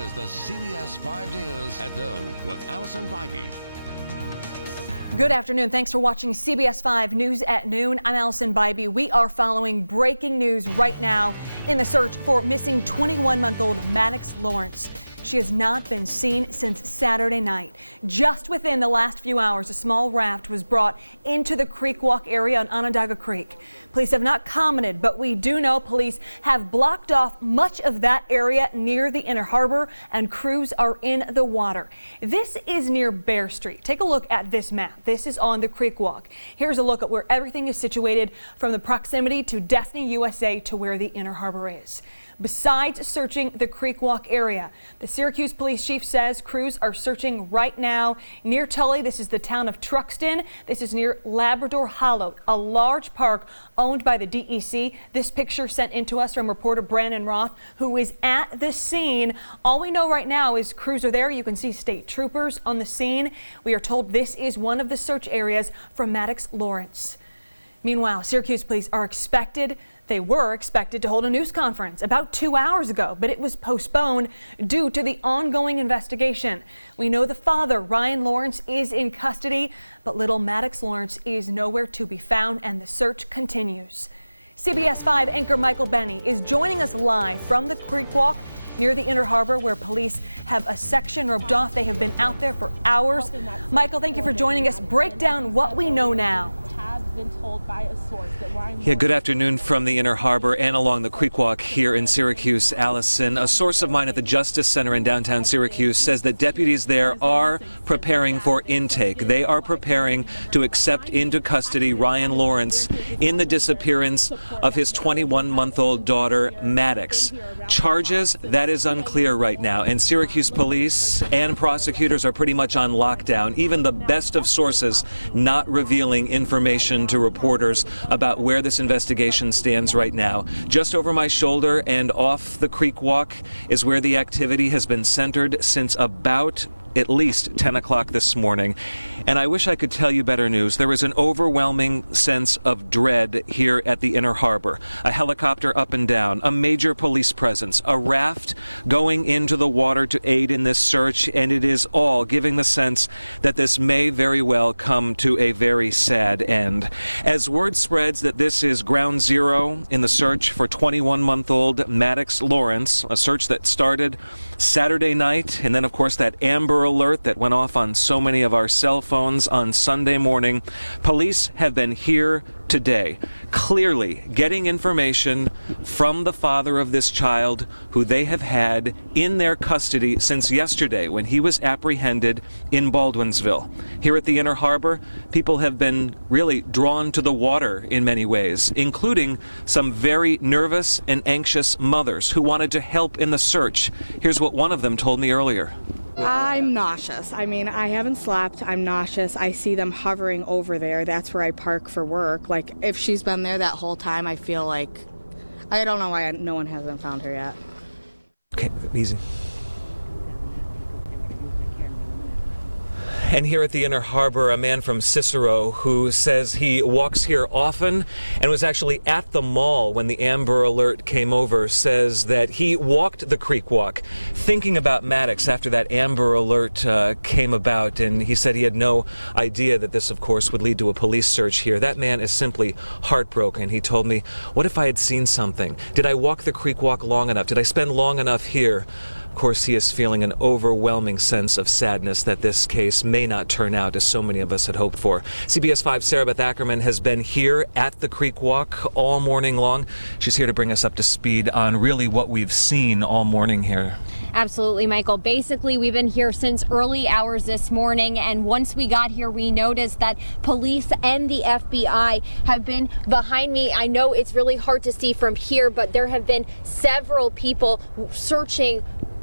is the CBS 5 News at noon with Allison Bybee. Good afternoon. Thanks for watching CBS 5 News at noon. I'm Allison Bybee. We are following breaking news right now in the search for missing 21-month-old Maddox Lawrence. She has not been seen since Saturday night. Just within the last few hours, a small raft was brought into the creek walk area on Onondaga Creek. Police have not commented, but we do know police have blocked off much of that area near the Inner Harbor, and crews are in the water. This is near Bear Street. Take a look at this map. This is on the creek walk. Here's a look at where everything is situated, from the proximity to Destiny USA to where the Inner Harbor is. Besides searching the creek walk area, the Syracuse police chief says crews are searching right now near Tully. This is the town of Truxton. This is near Labrador Hollow, a large park owned by the DEC. This picture sent in to us from reporter Brandon Roth, who is at the scene. All we know right now is crews are there. You can see state troopers on the scene. We are told this is one of the search areas for Maddox Lawrence. Meanwhile, Syracuse police They were expected to hold a news conference about 2 hours ago, but it was postponed due to the ongoing investigation. We know the father, Ryan Lawrence, is in custody, but little Maddox Lawrence is nowhere to be found, and the search continues. CBS 5 anchor Michael Benny is joining us live from the creek walk near the Inner Harbor, where police have a section roped off. They have been out there for hours. Michael, thank you for joining us. Break down what we know now. Yeah, good afternoon from the Inner Harbor and along the creek walk here in Syracuse, Allison. A source of mine at the Justice Center in downtown Syracuse says that deputies there are preparing for intake. They are preparing to accept into custody Ryan Lawrence in the disappearance of his 21-month-old daughter, Maddox. Charges, that is unclear right now, and Syracuse police and prosecutors are pretty much on lockdown. Even the best of sources not revealing information to reporters about where this investigation stands right now. Just over my shoulder and off the creek walk is where the activity has been centered since about at least 10 o'clock this morning. And I wish I could tell you better news. There is an overwhelming sense of dread here at the Inner Harbor. A helicopter up and down, a major police presence, a raft going into the water to aid in this search, and it is all giving the sense that this may very well come to a very sad end. As word spreads that this is ground zero in the search for 21-month-old Maddox Lawrence, a search that started Saturday night, and then of course that Amber Alert that went off on so many of our cell phones on Sunday morning. Police have been here today, clearly getting information from the father of this child, who they have had in their custody since yesterday when he was apprehended in Baldwinsville. Here at the Inner Harbor, people have been really drawn to the water in many ways, including some very nervous and anxious mothers who wanted to help in the search. Here's what one of them told me earlier. I'm nauseous. I mean, I haven't slept. I'm nauseous. I see them hovering over there. That's where I park for work. Like, if she's been there that whole time, I feel like, I don't know why no one hasn't found her yet. Okay, easy. And here at the Inner Harbor, a man from Cicero who says he walks here often and was actually at the mall when the Amber Alert came over, says that he walked the creek walk thinking about Maddox after that Amber Alert came about, and he said he had no idea that this, of course, would lead to a police search here. That man is simply heartbroken. He told me, what if I had seen something? Did I walk the creek walk long enough? Did I spend long enough here? Of course, he is feeling an overwhelming sense of sadness that this case may not turn out as so many of us had hoped for. CBS 5's Sarah Beth Ackerman has been here at the creek walk all morning long. She's here to bring us up to speed on really what we've seen all morning here. Absolutely, Michael. Basically, we've been here since early hours this morning, and once we got here, we noticed that police and the FBI have been behind me. I know it's really hard to see from here, but there have been several people searching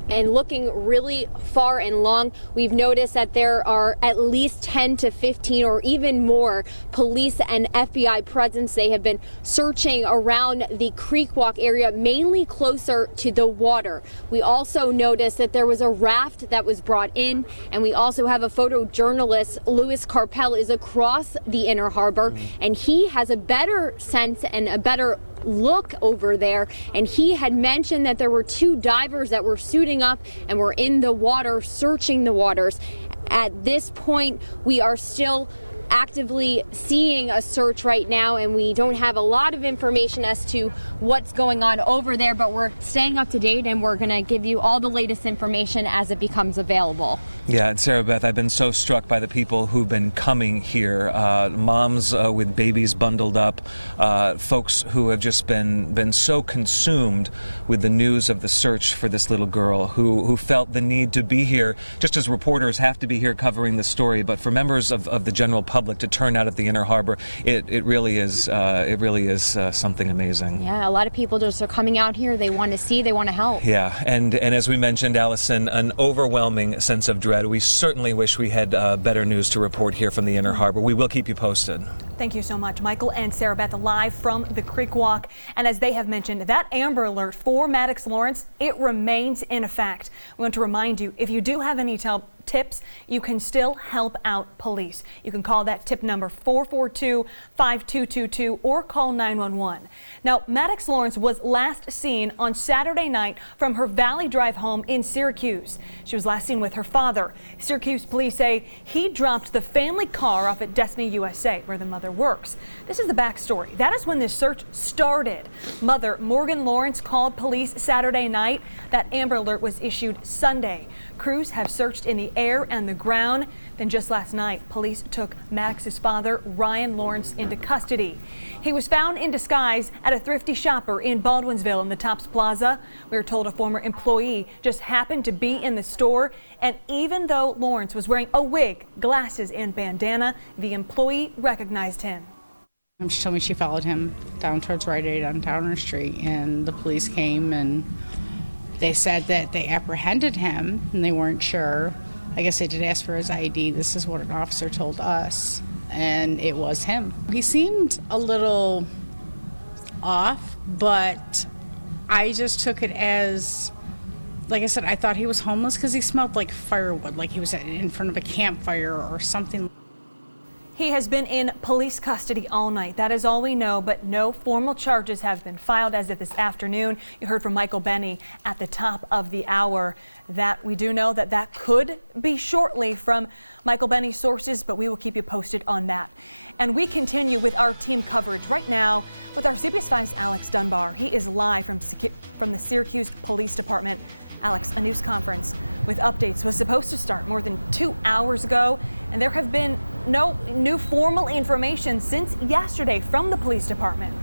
and looking really far and long. We've noticed that there are at least 10 to 15 or even more police and FBI presence. They have been searching around the creek walk area, mainly closer to the water. We also noticed that there was a raft that was brought in, and we also have a photojournalist, Louis Carpel, is across the Inner Harbor, and he has a better sense and a better look over there, and he had mentioned that there were 2 divers that were suiting up and were in the water, searching the waters. At this point, we are still actively seeing a search right now, and we don't have a lot of information as to what's going on over there, but we're staying up to date, and we're going to give you all the latest information as it becomes available. Yeah, and Sarah Beth, I've been so struck by the people who've been coming here, moms with babies bundled up, folks who have just been so consumed with the news of the search for this little girl, who felt the need to be here, just as reporters have to be here covering the story, but for members of the general public to turn out at the Inner Harbor, it really is something amazing. Yeah, a lot of people just are coming out here. They want to see, they want to help. Yeah, and as we mentioned, Allison, an overwhelming sense of dread. We certainly wish we had better news to report here from the Inner Harbor. We will keep you posted. Thank you so much, Michael and Sarah Beth, live from the Creek Walk. And as they have mentioned, that Amber Alert for Maddox Lawrence, it remains in effect. We want to remind you, if you do have any tips, you can still help out police. You can call that tip number 442-5222 or call 911. Now, Maddox Lawrence was last seen on Saturday night from her Valley Drive home in Syracuse. She was last seen with her father. Syracuse police say he dropped the family car off at Destiny USA, where the mother works. This is the backstory. That is when this search started. Mother Morgan Lawrence called police Saturday night. That Amber Alert was issued Sunday. Crews have searched in the air and the ground. Then just last night, police took Maddox's father, Ryan Lawrence, into custody. He was found in disguise at a thrifty shopper in Baldwinsville in the Tops Plaza. We were told a former employee just happened to be in the store. And even though Lawrence was wearing a wig, glasses, and bandana, the employee recognized him. She told me she followed him down towards Rite Aid on Downer Street, and the police came and they said that they apprehended him and they weren't sure. I guess they did ask for his ID. This is what an officer told us, and it was him. He seemed a little off, but I just took it as, like I said, I thought he was homeless because he smelled like firewood, like he was in front of a campfire or something. He has been in police custody all night. That is all we know, but no formal charges have been filed as of this afternoon. You heard from Michael Benny at the top of the hour. That we do know that could be shortly from Michael Benny's sources, but we will keep you posted on that. And we continue with our team coverage right now with our CBS 5's Alex Dunbar. He is live from the Syracuse Police Department. Alex, a news conference with updates was supposed to start more than 2 hours ago, and there have been no new formal information since yesterday from the police department.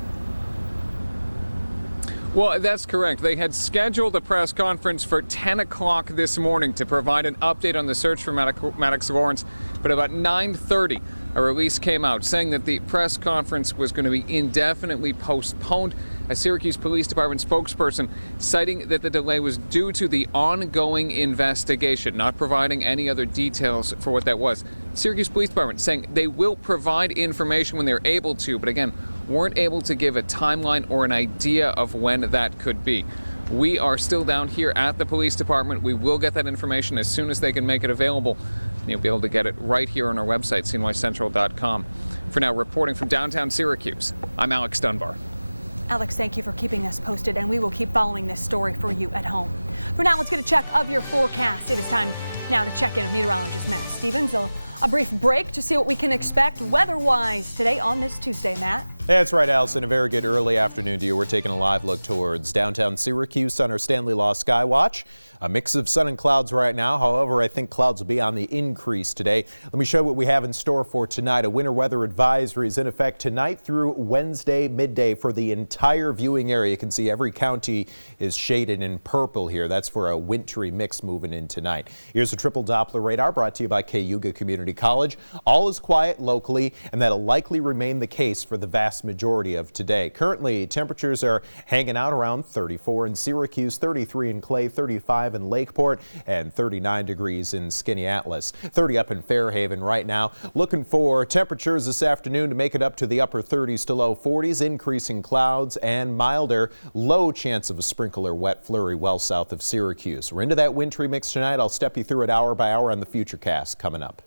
Well, that's correct. They had scheduled a press conference for 10 o'clock this morning to provide an update on the search for Maddox Lawrence, but about 9:30, a release came out saying that the press conference was going to be indefinitely postponed. A Syracuse Police Department spokesperson citing that the delay was due to the ongoing investigation, not providing any other details for what that was. Syracuse Police Department saying they will provide information when they're able to, but again, weren't able to give a timeline or an idea of when that could be. We are still down here at the police department. We will get that information as soon as they can make it available. You'll be able to get it right here on our website, cnycentral.com. For now, reporting from downtown Syracuse, I'm Alex Dunbar. Alex, thank you for keeping us posted, and we will keep following this story for you at home. For now, let's get a check of your forecast. It is time now to check in with meteorologist Matt Stevens. A brief break to see what we can expect weather-wise today on this Tuesday, Matt. That's right, Allison. A very good early afternoon to you. We're taking a live look towards downtown Syracuse on our Stanley Law Skywatch. A mix of sun and clouds right now. However, I think clouds will be on the increase today. Let me show you what we have in store for tonight. A winter weather advisory is in effect tonight through Wednesday midday for the entire viewing area. You can see every county is shaded in purple here. That's for a wintry mix moving in tonight. Here's a triple Doppler radar brought to you by CAUCUS Community College. All is quiet locally, and that'll likely remain the case for the vast majority of today. Currently, temperatures are hanging out around 34 in Syracuse, 33 in Clay, 35 in Lakeport, and 39 degrees in Skaneateles. 30 up in Fairhaven right now. Looking for temperatures this afternoon to make it up to the upper 30s to low 40s, increasing clouds and milder. Low chance of a sprinkle or wet flurry well south of Syracuse. We're into that wintry mix tonight. I'll step you through it hour by hour on the Futurecast coming up.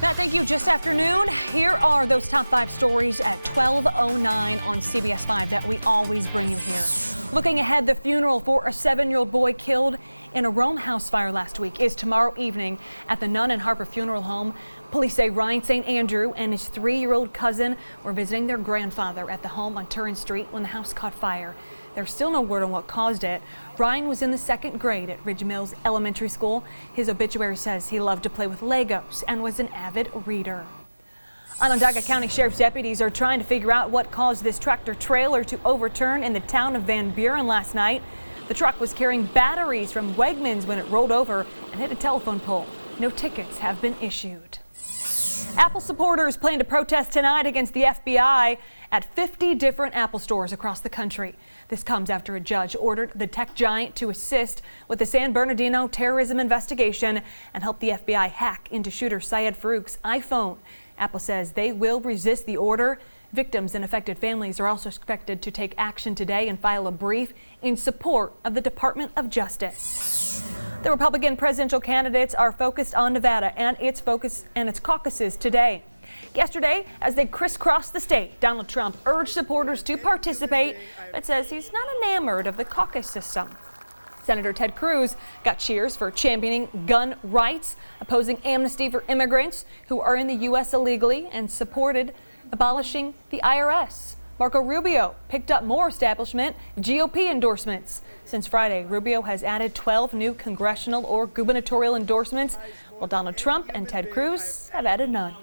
Matt, thank you. Just afternoon, here are those top 5 stories at 12:09 on CBS 5 that we always bring you here. Looking ahead, the funeral for a 7-year-old boy killed in a Rome house fire last week is tomorrow evening at the Nun and Harbor Funeral Home. Police say Ryan St. Andrew and his 3-year-old cousin were visiting their grandfather at the home on Turin Street when the house caught fire. There's still no word on what caused it. Ryan was in the 2nd grade at Ridge Mills Elementary School. His obituary says he loved to play with Legos and was an avid reader. Onondaga County Sheriff's deputies are trying to figure out what caused this tractor trailer to overturn in the town of Van Buren last night. The truck was carrying batteries from Wegmans when it rolled over and hit a telephone pole. No tickets have been issued. Apple supporters plan to protest tonight against the FBI at 50 different Apple stores across the country. This comes after a judge ordered the tech giant to assist with the San Bernardino terrorism investigation and help the FBI hack into shooter Syed Farook's iPhone. Apple says they will resist the order. Victims and affected families are also expected to take action today and file a brief in support of the Department of Justice. The Republican presidential candidates are focused on Nevada and its caucuses today. Yesterday, as they crisscrossed the state, Donald Trump urged supporters to participate, but says he's not enamored of the caucus system. Senator Ted Cruz got cheers for championing gun rights, opposing amnesty for immigrants who are in the U.S. illegally, and supported abolishing the IRS. Marco Rubio picked up more establishment GOP endorsements. Since Friday, Rubio has added 12 new congressional or gubernatorial endorsements, while Donald Trump and Ted Cruz have added none.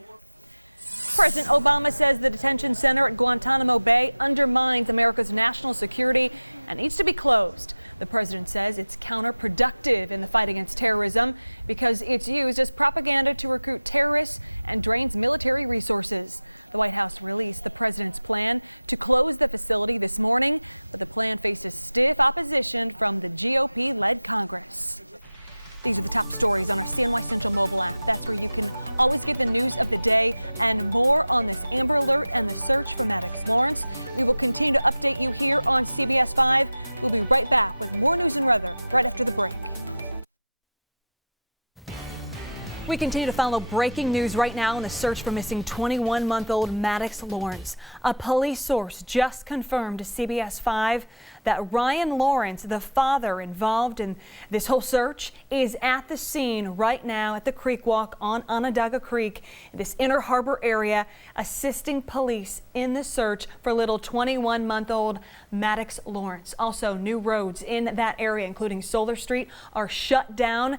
President Obama says the detention center at Guantanamo Bay undermines America's national security and needs to be closed. The president says it's counterproductive in the fight against terrorism because it's used as propaganda to recruit terrorists and drains military resources. The White House released the president's plan to close the facility this morning, but the plan faces stiff opposition from the GOP-led Congress. These are the top stories on our CNY Central mobile app. That's where you can always get the news of the day and more on this Amber Alert and the search for Maddox Lawrence. We will continue to update you here on CBS 5. We'll be right back with more news and weather right after the break. We continue to follow breaking news right now in the search for missing 21-month-old Maddox Lawrence. A police source just confirmed to CBS 5 that Ryan Lawrence, the father involved in this whole search, is at the scene right now at the creek walk on Onondaga Creek in this Inner Harbor area, assisting police in the search for little 21-month-old Maddox Lawrence. Also, new roads in that area, including Solar Street, are shut down.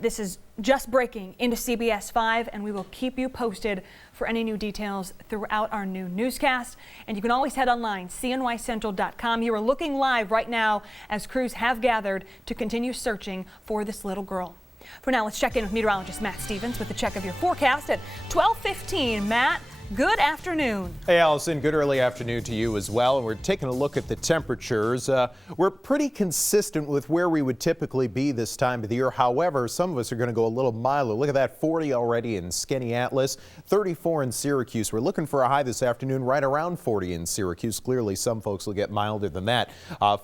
This is just breaking into CBS 5, and we will keep you posted for any new details throughout our new newscast. And you can always head online, cnycentral.com. You are looking live right now as crews have gathered to continue searching for this little girl. For now, let's check in with meteorologist Matt Stevens with a check of your forecast at 12:15. Matt, good afternoon. Hey, Allison, good early afternoon to you as well. And we're taking a look at the temperatures. We're pretty consistent with where we would typically be this time of the year. However, some of us are going to go a little milder. Look at that, 40 already in Skaneateles, 34 in Syracuse. We're looking for a high this afternoon right around 40 in Syracuse. Clearly, some folks will get milder than that.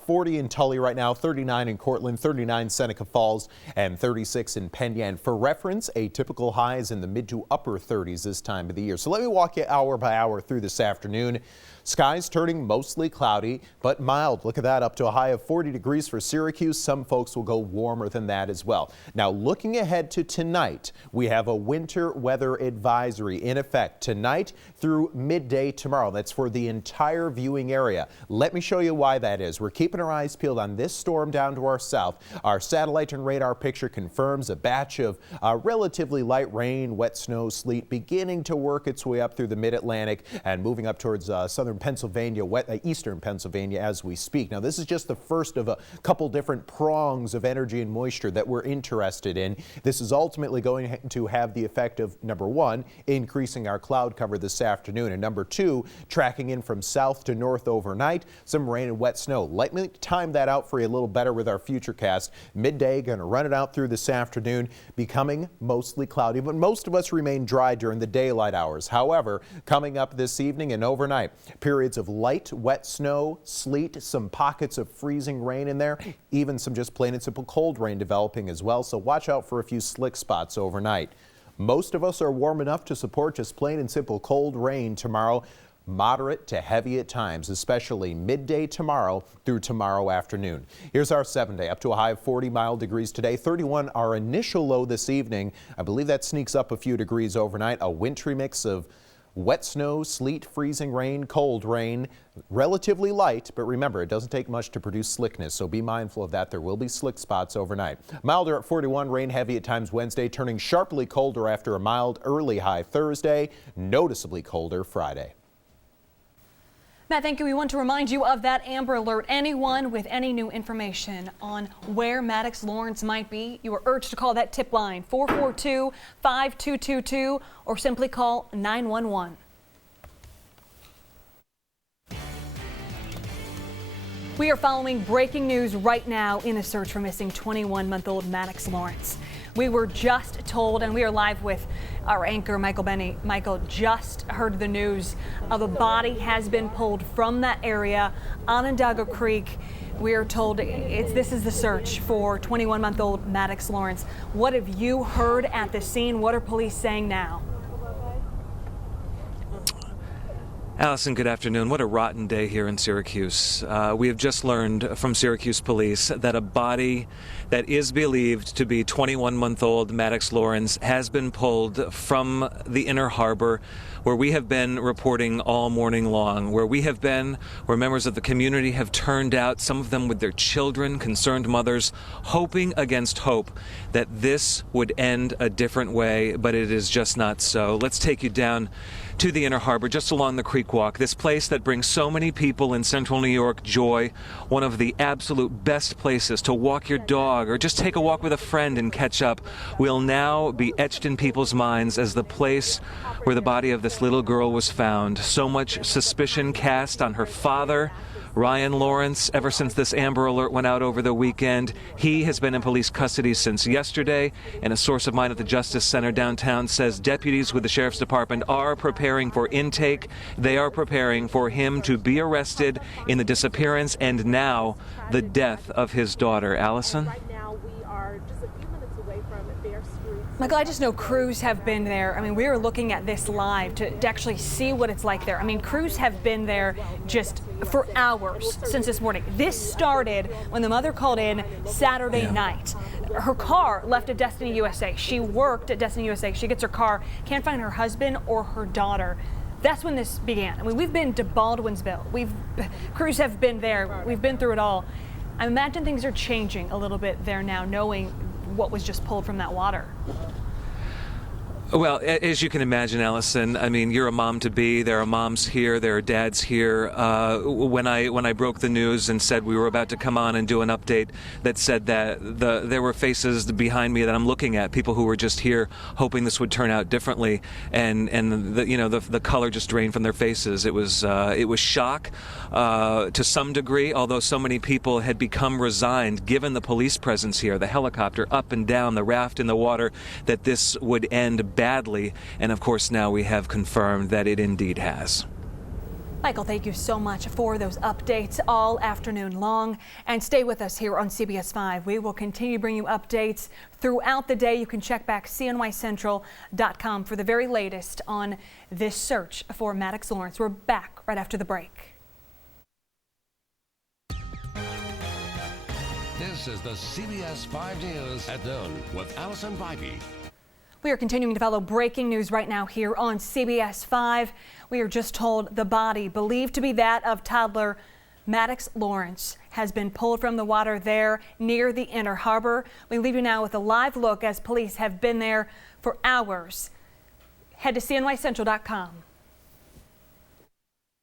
40 in Tully right now, 39 in Cortland, 39 Seneca Falls, and 36 in Penn. For reference, a typical high is in the mid to upper 30s this time of the year. So let me walk you hour by hour through this afternoon. Skies turning mostly cloudy, but mild. Look at that, up to a high of 40 degrees for Syracuse. Some folks will go warmer than that as well. Now, looking ahead to tonight, we have a winter weather advisory in effect tonight through midday tomorrow. That's for the entire viewing area. Let me show you why that is. We're keeping our eyes peeled on this storm down to our south. Our satellite and radar picture confirms a batch of relatively light rain, wet snow, sleet beginning to work its way up through the mid-Atlantic and moving up towards southern Pennsylvania, eastern Pennsylvania as we speak. Now, this is just the first of a couple different prongs of energy and moisture that we're interested in. This is ultimately going to have the effect of, number one, increasing our cloud cover this afternoon, and number two, tracking in from south to north overnight, some rain and wet snow. Let me time that out for you a little better with our futurecast. Midday, going to run it out through this afternoon, becoming mostly cloudy, but most of us remain dry during the daylight hours. However, coming up this evening and overnight, periods of light, wet snow, sleet, some pockets of freezing rain in there, even some just plain and simple cold rain developing as well. So watch out for a few slick spots overnight. Most of us are warm enough to support just plain and simple cold rain tomorrow. Moderate to heavy at times, especially midday tomorrow through tomorrow afternoon. Here's our 7-day, up to a high of 40 mild degrees today, 31 our initial low this evening. I believe that sneaks up a few degrees overnight. A wintry mix of wet snow, sleet, freezing rain, cold rain, relatively light, but remember, it doesn't take much to produce slickness, so be mindful of that. There will be slick spots overnight. Milder at 41, rain heavy at times Wednesday, turning sharply colder after a mild early high Thursday, noticeably colder Friday. Matt, thank you. We want to remind you of that Amber Alert. Anyone with any new information on where Maddox Lawrence might be, you are urged to call that tip line 442-5222 or simply call 911. We are following breaking news right now in the search for missing 21-month-old Maddox Lawrence. We were just told, and we are live with our anchor, Michael Benny. Michael, just heard the news of a body has been pulled from that area, Onondaga Creek. We are told this is the search for 21-month-old Maddox Lawrence. What have you heard at the scene? What are police saying now? Allison, good afternoon. What a rotten day here in Syracuse. We have just learned from Syracuse police that a body that is believed to be 21-month-old Maddox Lawrence has been pulled from the Inner Harbor, where we have been reporting all morning long, where members of the community have turned out, some of them with their children, concerned mothers, hoping against hope that this would end a different way, but it is just not so. Let's take you down to the Inner Harbor, just along the creek walk, this place that brings so many people in central New York joy, one of the absolute best places to walk your dog or just take a walk with a friend and catch up, will now be etched in people's minds as the place where the body of this little girl was found. So much suspicion cast on her father, Ryan Lawrence, ever since this Amber Alert went out over the weekend. He has been in police custody since yesterday, and a source of mine at the Justice Center downtown says deputies with the Sheriff's Department are preparing for intake. They are preparing for him to be arrested in the disappearance and now the death of his daughter. Allison? Michael, I just know crews have been there. I mean, we were looking at this live to actually see what it's like there. I mean, crews have been there just for hours since this morning. This started when the mother called in Saturday night. Her car left at Destiny USA. She worked at Destiny USA. She gets her car, can't find her husband or her daughter. That's when this began. I mean, we've been to Baldwinsville. Crews have been there. We've been through it all. I imagine things are changing a little bit there now, knowing what was just pulled from that water. Well, as you can imagine, Allison, I mean, you're a mom to be. There are moms here. There are dads here. When I broke the news and said we were about to come on and do an update that said that there were faces behind me that I'm looking at, people who were just here hoping this would turn out differently, and the color just drained from their faces. It was shock to some degree, although so many people had become resigned, given the police presence here, the helicopter up and down, the raft in the water, that this would end badly, and of course now we have confirmed that it indeed has. Michael, thank you so much for those updates all afternoon long, and stay with us here on CBS 5. We will continue to bring you updates throughout the day. You can check back cnycentral.com for the very latest on this search for Maddox Lawrence. We're back right after the break. This is the CBS 5 News at noon with Allison Bybee. We are continuing to follow breaking news right now here on CBS 5. We are just told the body, believed to be that of toddler Maddox Lawrence, has been pulled from the water there near the Inner Harbor. We leave you now with a live look as police have been there for hours. Head to cnycentral.com.